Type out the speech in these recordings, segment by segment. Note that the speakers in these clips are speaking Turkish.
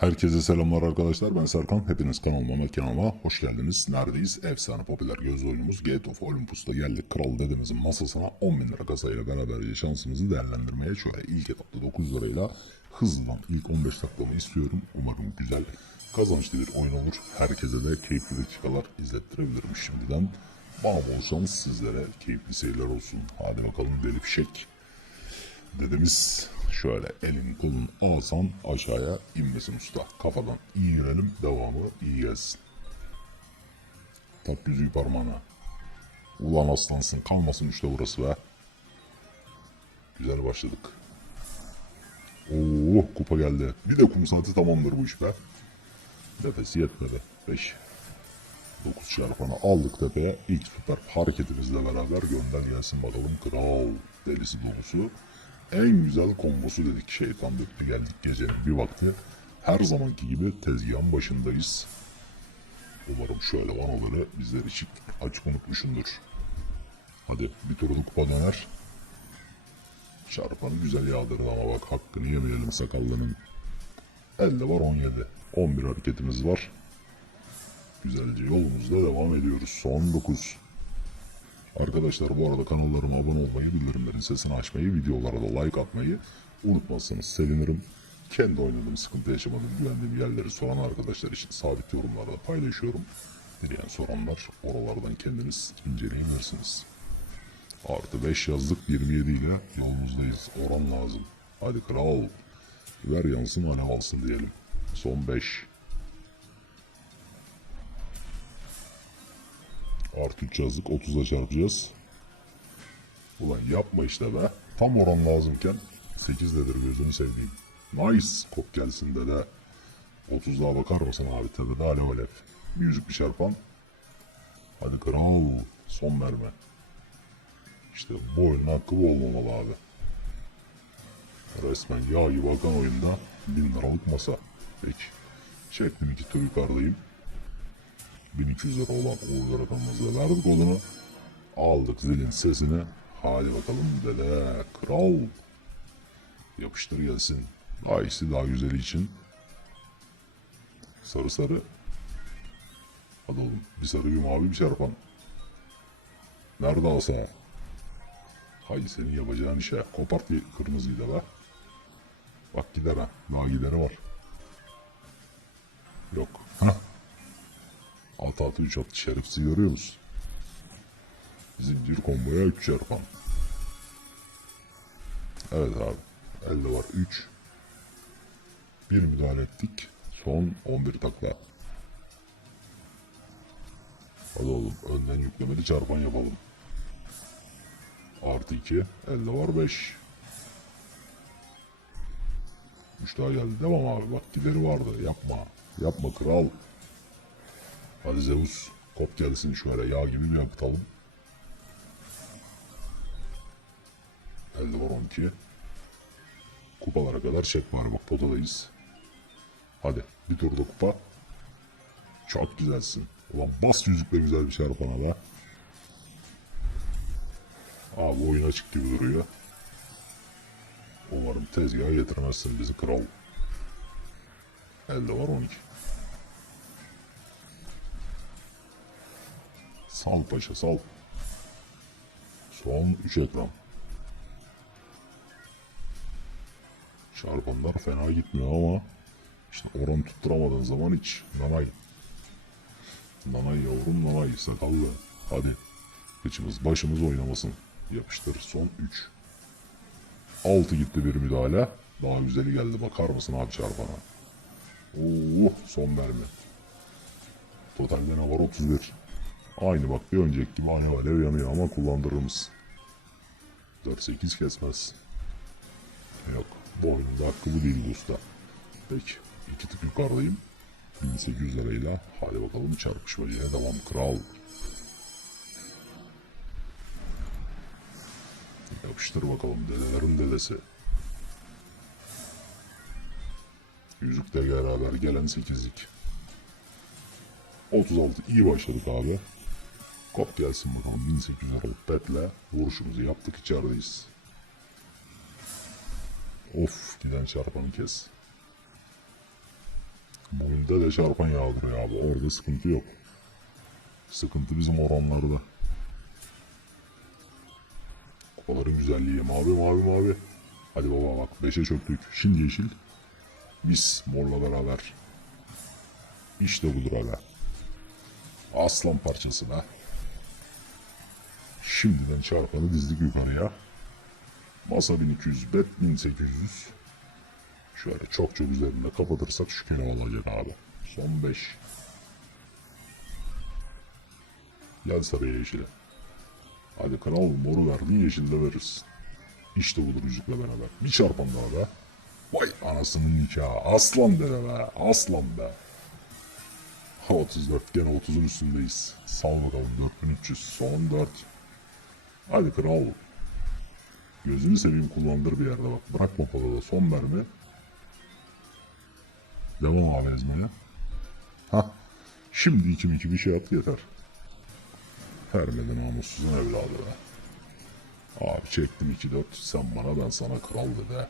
Herkese selamlar arkadaşlar. Ben Serkan. Hepiniz kanalıma ve kanalıma hoş geldiniz. Neredeyiz? Efsane popüler göz oyunumuz Gate of Olympus'ta geldik. Kral dedemizin masasına 10 bin lira kasayla beraber şansımızı değerlendirmeye şöyle ilk etapta 9 lirayla hızlıdan ilk 15 dakikamı istiyorum. Umarım güzel kazançlı bir oyun olur. Herkese de keyifli dakikalar izlettirebilirim şimdiden. Bana bol şans sizlere keyifli seyirler olsun. Hadi bakalım deli fişek. Dedemiz şöyle elin kolun ağzan aşağıya inmesin usta. Kafadan iyi girelim devamı iyi gelsin. Tak yüzüğü parmağına. Ulan aslansın kalmasın işte burası be. Güzel başladık. Oo kupa geldi. Bir de kum saati tamamdır bu iş be. Nefesi yetmedi. 5. 9 çarpanı aldık tepeye. İlk süper hareketimizle beraber gönder gelsin bakalım. Kral delisi dolusu. En güzel kombosu dedik. Şeytan döktü geldik gecenin bir vakti. Her zamanki gibi tezgahın başındayız. Umarım şöyle vanoları bizler için açık unutmuşumdur. Hadi bir turda kupa döner. Çarpanı güzel yağdırın ama bak hakkını yemeyelim sakallının. Elde var 17. 11 hareketimiz var. Güzelce yolumuzda devam ediyoruz. Son 9. Arkadaşlar bu arada kanallarıma abone olmayı, bildirimlerin sesini açmayı, videolara da like atmayı unutmazsanız sevinirim. Kendi oynadığım, sıkıntı yaşamadığım, güvendiğim yerleri soran arkadaşlar için sabit yorumlarda paylaşıyorum. Dileyen soranlar oralardan kendiniz inceleyebilirsiniz. Artı 5 yazdık 27 ile yolumuzdayız. Oran lazım. Hadi kral. Ver yansın alev alsın diyelim. Son 5. Artı 3 yazdık 30'la çarpacağız. Ulan yapma işte be. Tam oran lazımken 8 dedir gözünü seveyim. Nice. Kop gelsin dede. 30 daha bakar mısın abi tepede alev alev. Bir yüzük bir çarpan. Hadi kral. Son mermi. İşte bu oyunun hakkı bu olmamalı abi. Resmen yağ gibi akan oyunda 1000 liralık masa. Peki. Çektim iki tur yukarıdayım. 1200 lira olan uğurlu rakamımızla verdik odunu. Aldık zilin sesini. Hadi bakalım dede kral. Yapıştır gelsin. Daha iyisi daha güzeli için. Sarı sarı. Hadi oğlum bir sarı bir mavi bir çarpan. Nerede asa? Hay senin yapacağın işe. Kopart bir kırmızıyı da be. Bak gider ha. Daha gideri var. Yok. Hah. Altı altı üç attı şerefsiz görüyor musun? Zincir komboya 3 çarpan. Evet abi. Elde var 3. Bir müdahale ettik. Son 11 takla. Hadi oğlum önden yüklemeli çarpan yapalım. Artı 2. Elde var 5. 3 daha geldi. Devam abi. Bak gideri vardı. Yapma. Yapma kral. Hadi Zeus. Kop gelsin şöyle yağ gibi bir akıtalım. Elde var 12. Kupalara kadar çek var bak potadayız. Hadi bir turda kupa. Çok güzelsin. Ulan bas yüzükle güzel bir çarpana be. Abi oyun açık gibi duruyor. Umarım tezgaha getirmezsin bizi kral. Elde var 12. Sal paşa sal. Son 3 ekran. Çarpanlar fena gitmiyor ama işte oran tutturamadığın zaman hiç nanay. Nanay yavrum nanay sakallı. Hadi. Kıçımız başımız oynamasın. Yapıştır son 3. 6 gitti bir müdahale. Daha güzeli geldi bakar mısın abi çarpana. Oo son mermi. Totalde ne var 31. Aynı bak bir önceki gibi alev alev yanıyor ama kullandırırız. 4-8 kesmez. Yok bu oyunun da hakkı bu değil bu usta. Peki iki tık yukarıdayım. 1800 lirayla hadi bakalım çarpışmacaya devam kral. Yapıştır bakalım dedelerin dedesi. Yüzükle beraber gelen 8'lik. 36 iyi başladık abi. Kop gelsin bakalım 1800 liralık betle vuruşumuzu yaptık içerideyiz. Of giden çarpanı kes. Bunda da çarpan yağdırıyor abi. Orada sıkıntı yok. Sıkıntı bizim oranlarda. Kupaların güzelliği. Mavi mavi mavi. Hadi baba bak 5'e çöktük. Şimdi yeşil. Biz morla beraber. İşte budur hala. Aslan parçası be. Şimdiden çarpanı dizdik yukarıya. Masa 1200, bet 1800. Şöyle çok çok üzerinde kapatırsak şu kilo olacak abi. Son 5. Gel sarıya yeşile. Hadi kral moru verdin yeşilde veririz. İşte budur yüzükle beraber. Bir çarpan daha be. Vay anasının nikahı. Aslan dede be. Aslan be. 34 gene 30'un üstündeyiz. Sal bakalım 4300. Son 4. Hadi kral. Gözünü seveyim kullandır bir yerde bak. Bırakma kolada son mermi. Devam abi ezmeye. Hah. Şimdi içim iki bir şey at yeter. Vermedi namussuzun evladı be. Abi çektim 2-4 sen bana ben sana kral dedi.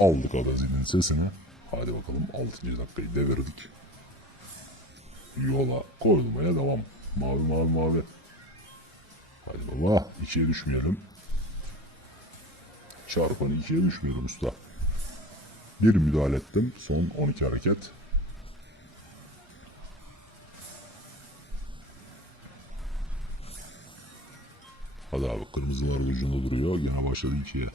Aldık Adazi'nin sesini. Hadi bakalım 6. dakikayı devirdik. Yola koyulmaya devam. Mavi mavi mavi. Hadi baba ikiye düşmeyelim. Çarpanı ikiye düşmeyelim usta. Bir müdahale ettim. Son 12 hareket. Hadi abi kırmızılar da ucunda duruyor. Yine başladı ikiye.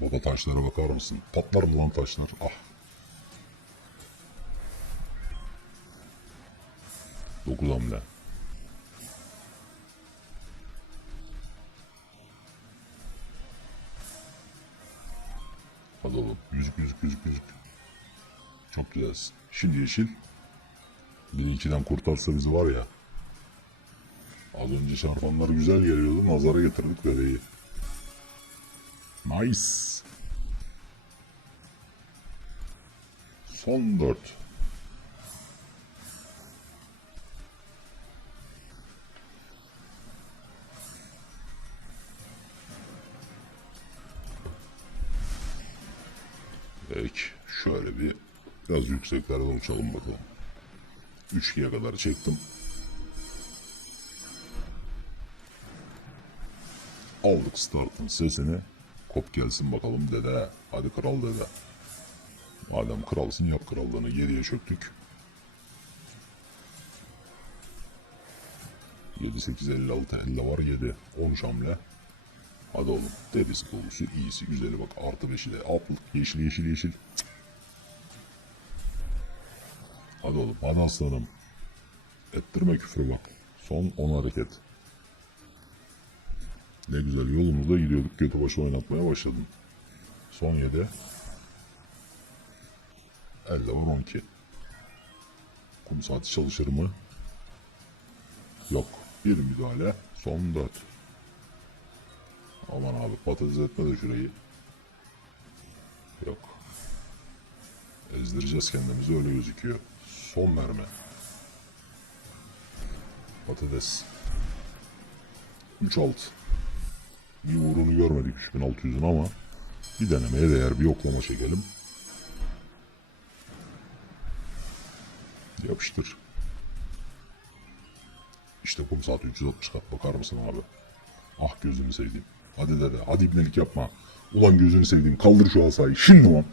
Baba taşlara bakar mısın? Patlar mı lan taşlar? Ah. Slalom'da. Hadi oğlum. Yüzük yüzük yüzük yüzük. Çok güzelsin. Şimdi yeşil. Bilinçiden kurtarsa bizi var ya. Az önce şarfanlar güzel geliyordu. Nazara getirdik bebeği. Nice. Son 4. biraz yükseklerde uçalım bakalım. 3 kadar çektim. Aldık startın sesini. Kop gelsin bakalım dede. Hadi kral dede. Madem kralsın yap krallığını. Geriye çöktük. 7, 8, 56, 50 var 7. 13 hamle. Hadi oğlum. Derisi dolusu iyisi güzeli bak. Artı 5'i de. Aplık yeşil yeşil yeşil. Cık. Hadi oğlum. Hadi aslanım. Ettirme küfrü bak. Son 10 hareket. Ne güzel yolumuzda gidiyorduk. Kötü başı oynatmaya başladım. Son 7. Elde var 12. Kum saati çalışır mı? Yok. Bir müdahale. Son 4. Aman abi patates etme de şurayı. Yok. Ezdireceğiz kendimizi öyle gözüküyor. Son mermi. Patates. 3 alt. Bir uğrunu görmedik 3600'ün ama bir denemeye değer bir yoklama çekelim. Yapıştır. İşte kum saat 360 kat bakar mısın abi? Ah gözünü seveyim. Hadi dede hadi ibnelik yapma. Ulan gözünü seveyim kaldır şu asayı şimdi lan.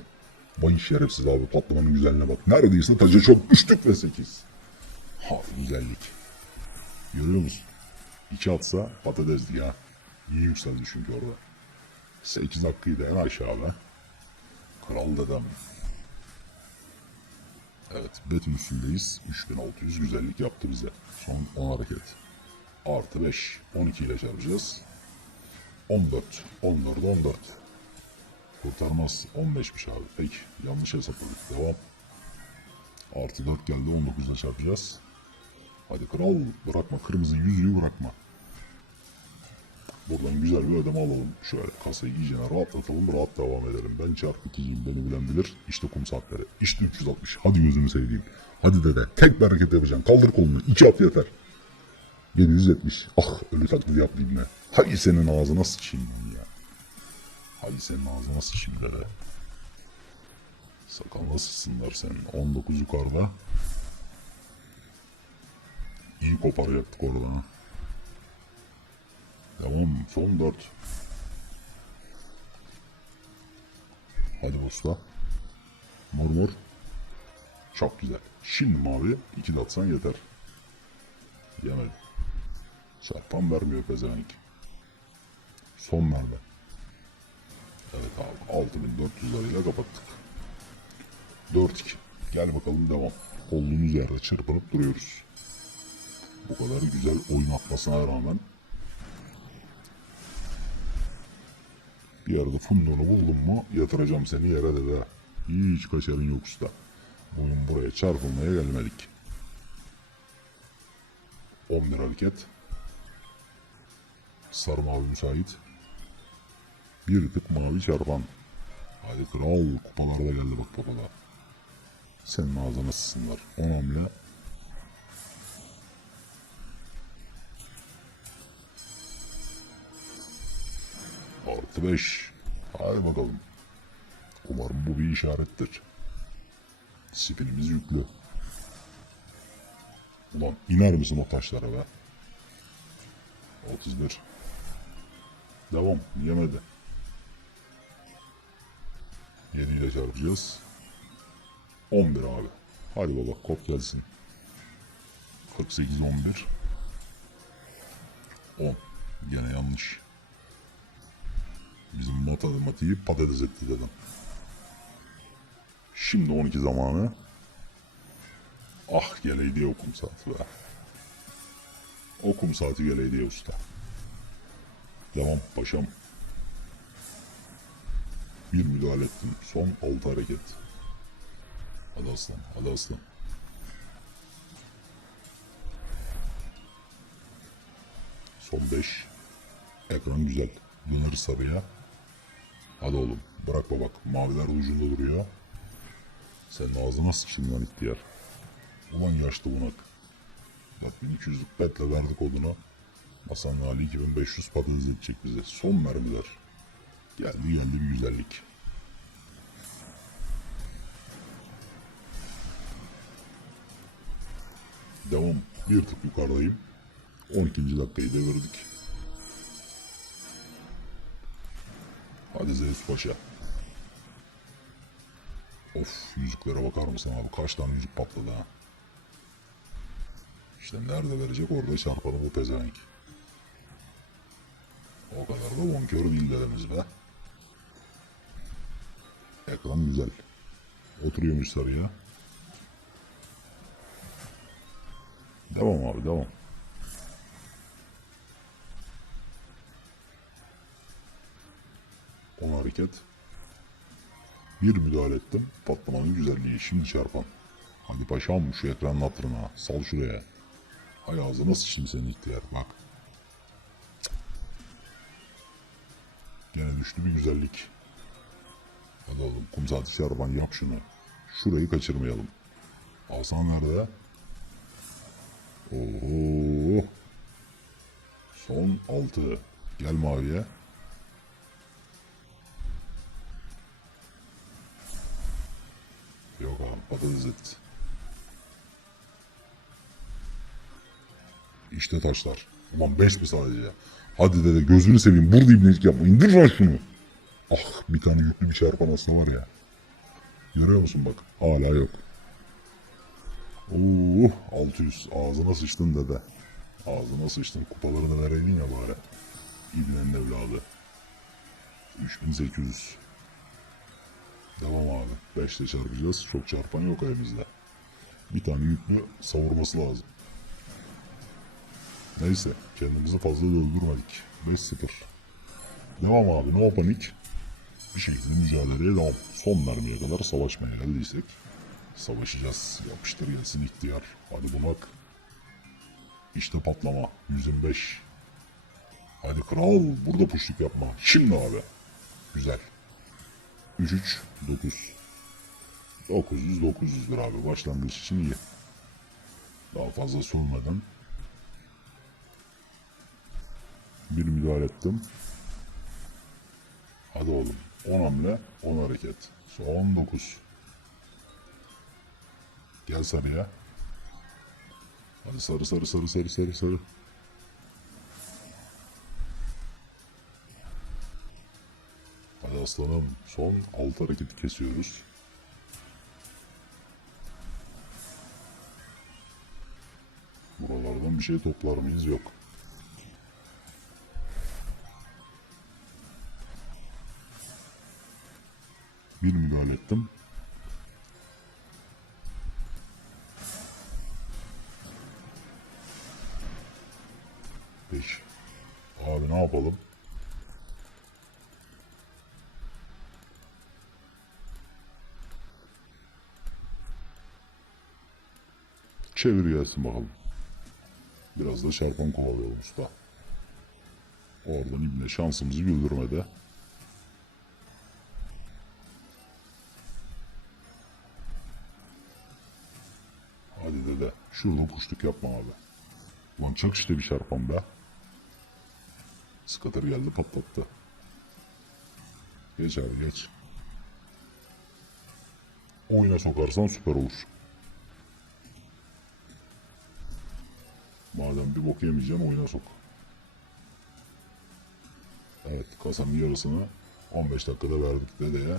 Vay şerefsiz abi patlamanın güzelliğine bak. Neredeyse taca çok düştük ve 8. Ha güzellik. Görüyor musun? İki atsa patatesdi ya. İyi yükseldi çünkü orada. 8 hakkıydı en aşağıda. Kral dedem. Evet betin üstündeyiz. 3600 güzellik yaptı bize. Son 10 hareket. Artı 5. 12 ile çarpacağız. 14. 14 14. Kurtarmaz. 15'miş abi. Peki. Yanlış hesapladık. Devam. Artı 4 geldi. 19 ile çarpacağız. Hadi kral bırakma. Kırmızı yüzüğü bırakma. Buradan güzel bir ödeme alalım. Şöyle kasayı iyice rahatlatalım. Rahat devam edelim. Ben çarpı ikiciyim. Beni bilen bilir. İşte kum saatleri. İşte 360. Hadi gözünü seveyim. Hadi dede. Tek bir hareket yapacaksın. Kaldır kolunu. İki at yeter. 770. Ah ölü taklidi yaptı ibne. Hay senin ağzına sıçayım ya. Hadi senin ağzına sıçayım dede. Sakalına sıçsınlar senin. 19 yukarıda. İyi koparacaktık oradan. ha. Devam. Son 4. Hadi usta. Mor. Çok güzel. Şimdi mavi. iki de atsan yeter. Yemedi. Serpan vermiyor pezevenk. Son merve. Evet abi 6400 lirayla kapattık. 4-2. Gel bakalım devam. Olduğumuz yerde çırpınıp duruyoruz. Bu kadar güzel oyun atmasına rağmen bir yerde fundunu buldum mu yatıracağım seni yere de de. Hiç kaçarın yok usta. Oyun buraya çarpılmaya gelmedik. 11 hareket. Sarı mavi müsait. Bir tık mavi çarpan. Hadi kral kupalarda geldi bak babala. Senin ağzına sıçsınlar. 10 hamle. Artı 5. Hadi bakalım. Umarım bu bir işarettir. Spinimiz yüklü. Ulan iner misin o taşlara be? 31. Devam. Yemedi. 7 ile çarpacağız. 11 abi. Hadi baba kop gelsin. 48 11. 10. Gene yanlış. Bizim matematiği patates etti dedim. Şimdi 12 zamanı. Ah geleydi okum saati be. Okum saati geleydi usta. Devam paşam. Bir müdahale ettim. Son 6 hareket. Hadi aslan, hadi aslan. Son 5. Ekran güzel. Döner sarıya. Hadi oğlum. Bırak bak. Maviler ucunda duruyor. Senin ağzına sıçtın lan ihtiyar. Ulan yaşlı bunak. Bak 1200'lük betle verdik odunu. Hasan Ali 2500 patates edecek bize. Son mermiler. Geldi geldi bir güzellik. Devam. Bir tık yukarıdayım. 12. dakikayı devirdik. Hadi Zeus Paşa. Of yüzüklere bakar mısın abi? Kaç tane yüzük patladı ha? İşte nerede verecek orada çarpalım bu pezevenk. O kadar da bonkör değil dedemiz be. Ekran güzel. Oturuyormuş sarıya. Devam abi devam. On hareket. Bir müdahale ettim. Patlamanın güzelliği. Şimdi çarpan. Hadi paşam şu ekranın hatırına. Sal şuraya. Hay ağzına sıçtım senin ihtiyar. Bak. Gene düştü bir güzellik. Hadi oğlum kum saati çarpan yap şunu. Şurayı kaçırmayalım. Hasan nerede? Oo. Son altı. Gel maviye. Yok abi patates et. İşte taşlar. Ulan beş mi sadece? Hadi dede gözünü seveyim. Burada ibnelik yapma. İndir lan şunu. Ah bir tane yüklü bir çarpan hasta var ya. Görüyor musun bak. Hala yok. Oo 600. Ağzına sıçtın dede. Ağzına sıçtın. Kupalarını vereydin ya bari. İbnenin evladı. 3800. Devam abi. 5 ile çarpacağız. Çok çarpan yok elimizde. Bir tane yüklü savurması lazım. Neyse. Kendimizi fazla öldürmedik. 5-0. Devam abi. No panik. Bir şekilde mücadeleye devam. Son mermiye kadar savaşmaya geldiysek savaşacağız. Yapıştır gelsin ihtiyar. Hadi bunak. İşte patlama. 125. Hadi kral. Burada puşluk yapma. Şimdi abi. Güzel. 3 3 9 900 900 lira abi başlangıç için iyi. Daha fazla sürmeden bir müdahale ettim. Hadi oğlum. 10 hamle, 10 hareket. Son 9. Gel sarıya. Hadi sarı sarı sarı sarı sarı sarı. Hadi aslanım. Son 6 hareketi kesiyoruz. Buralardan bir şey toplar mıyız? Yok. Ettim. Peki. Abi ne yapalım? Çevir gelsin bakalım. Biraz da çarpan kovalayalım usta. Oradan İbne şansımızı güldürmedi. Şuradan kuşluk yapma abi. Lan çak işte bir çarpan be. Skater geldi patlattı. Geç abi geç. Oyuna sokarsan süper olur. Madem bir bok yemeyeceksin oyuna sok. Evet kasanın yarısını 15 dakikada verdik dedeye.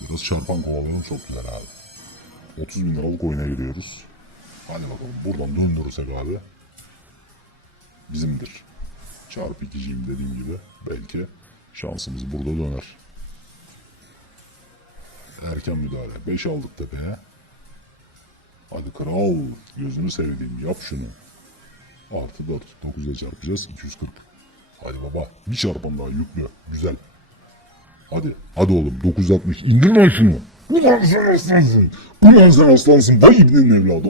Biraz çarpan kovalayalım çok güzel abi. 30 bin liralık oyuna giriyoruz. Hadi bakalım buradan döndürürsek abi bizimdir. Çarpı ikiciyim dediğim gibi belki şansımız burada döner. Erken müdahale. 5 aldık tepeye. Hadi kral gözünü sevdiğim yap şunu. Artı 4. 9 ile çarpacağız. 240. Hadi baba. Bir çarpan daha yüklü. Güzel. Hadi. Hadi oğlum. 960. İndir lan şunu. Ulan sen aslansın. Ulan sen aslansın. Vay ibnin evladı.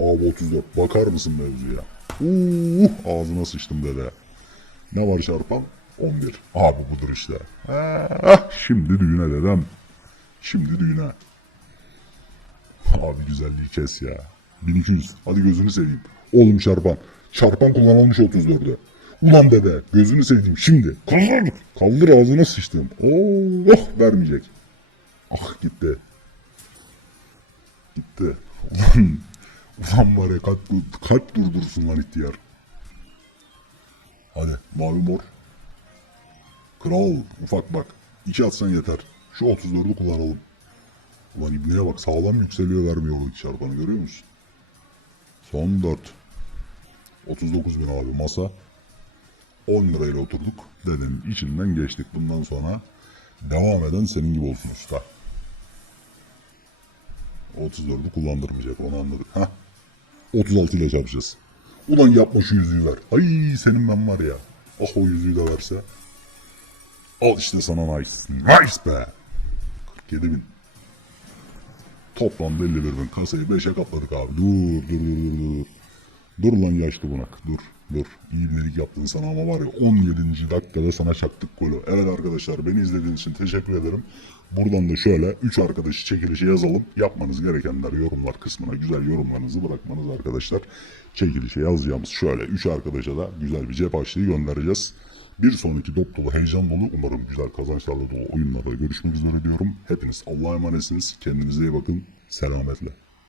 Abi 34. Bakar mısın mevzuya? Uh, ağzına sıçtım dede. Ne var çarpan? 11. Abi budur işte. Ah, şimdi düğüne dedem. Şimdi düğüne. Abi güzelliği kes ya. 1200. Hadi gözünü seveyim. Oğlum çarpan. Çarpan kullanılmış 34'e. Ulan dede gözünü seveyim şimdi. Kaldır. Kaldır ağzına sıçtım. Oh, oh vermeyecek. Ah gitti. Gitti. Ulan, ulan var ya kalp, kalp durdursun lan ihtiyar. Hadi mavi mor. Kral ufak bak. İki atsan yeter. Şu 34'ü kullanalım. Ulan İbni'ye bak sağlam yükseliyor vermiyor o iki çarpanı görüyor musun? Son 4. 39 bin abi masa. 10 lirayla oturduk. Dedenin içinden geçtik. Bundan sonra devam eden senin gibi olsun usta. 34'ü kullandırmayacak onu anladık. Heh. 36 ile çarpacağız. Ulan yapma şu yüzüğü ver. Ay senin ben var ya. Ah o yüzüğü de verse. Al işte sana nice. Nice be. 47 bin. Toplamda 51 bin. Kasayı 5'e katladık abi. Dur dur dur dur dur. Dur lan yaşlı bunak. Dur dur. İyi bir yaptın sana ama var ya 17. dakikada sana çaktık golü. Evet arkadaşlar beni izlediğiniz için teşekkür ederim. Buradan da şöyle 3 arkadaşı çekilişe yazalım. Yapmanız gerekenler yorumlar kısmına güzel yorumlarınızı bırakmanız arkadaşlar. Çekilişe yazacağımız şöyle 3 arkadaşa da güzel bir cep açlığı göndereceğiz. Bir sonraki dop dolu heyecan dolu umarım güzel kazançlarla dolu oyunlarda görüşmek üzere diyorum. Hepiniz Allah'a emanetsiniz. Kendinize iyi bakın. Selametle.